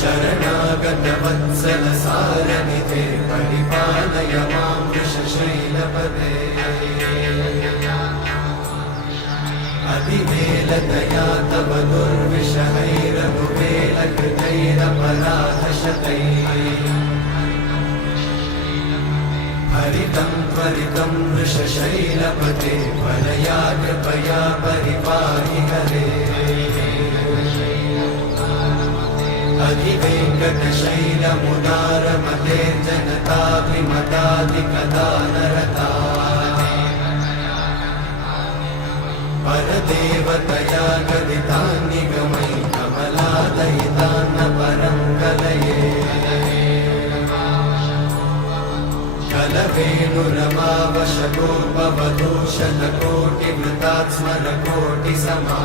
शरणागतवत्सल सारनिधे परिपालय मां वृषशैलपदे अधिवेलतया तव दुर्विषहैरघुवेलकृतैरपराधशतैः हरितं त्वरितं वृषशैलपते वरया कृपया परिपाहि हरे अधिवेङ्कटशैलमुदारमते जनताभिमताधिकदानरता परदेवतया गदितान्निगमैः कमलादयितान्न परं कलये कलवेणुरमावशतोपवधूशतकोटिवृतात् स्मरकोटिसमा